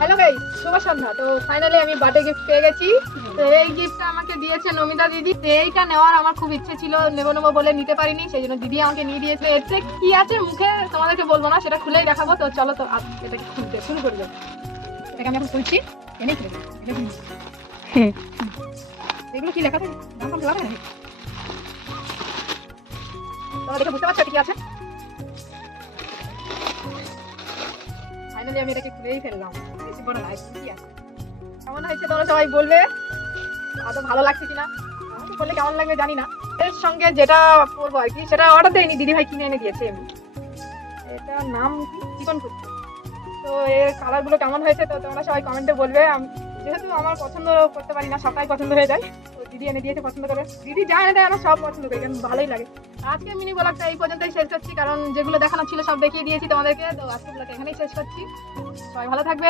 Hello guys, শুভ সন্ধ্যা। তো finally আমি birthday gift পেয়ে গেছি। তো এই গিফটটা আমাকে দিয়েছে নমিতা দিদি। তো এইটা নেওয়ার আমার খুব ইচ্ছে ছিল, নেবো নেবো বলে নিতে পারিনি, সেই জন্য দিদি আমাকে নিয়ে দিয়েছে। এতে কি আছে মুখে তোমাদেরকে বলবো না, সেটা খুলেই দেখাবো। তো চলো তো এটাকে খুলতে শুরু করে দেবো। এটাকে আমি এখন খুলছি, এনেই খুলে দেবো। এগুলো কি লেখা থাকে, নাম টাম লেখা থাকে নাকি? তোমরা দেখে বুঝতে পারছো এটা কি আছে? ফাইনালি আমি এটাকে খুলেই ফেললাম। বেশি বড় না, কি আছে কেমন হয়েছে তোমরা সবাই বলবে। আদৌ ভালো লাগছে কিনা, আমাকে বললে কেমন লাগবে জানি না। এর সঙ্গে যেটা পরবো আর কি, সেটা অর্ডার দেয়নি, দিদি ভাই কিনে এনে দিয়েছে এমনি। এটার নাম চিকন কুর্তি। তো এর কালার গুলো কেমন হয়েছে তো তোমরা সবাই কমেন্টে বলবে। যেহেতু আমার পছন্দ করতে পারি না, সবটাই পছন্দ হয়ে যায়, তো দিদি এনে দিয়েছে পছন্দ করে। দিদি যা এনে দেয় আমরা সব পছন্দ করি, কারণ ভালোই লাগে। আজকে মিনি ব্লগটা এই পর্যন্তই শেষ করছি, কারণ যেগুলো দেখানো ছিল সব দেখিয়ে দিয়েছি তোমাদেরকে। তো আজকে ব্লগটা এখানেই শেষ করছি। সবাই ভালো থাকবে।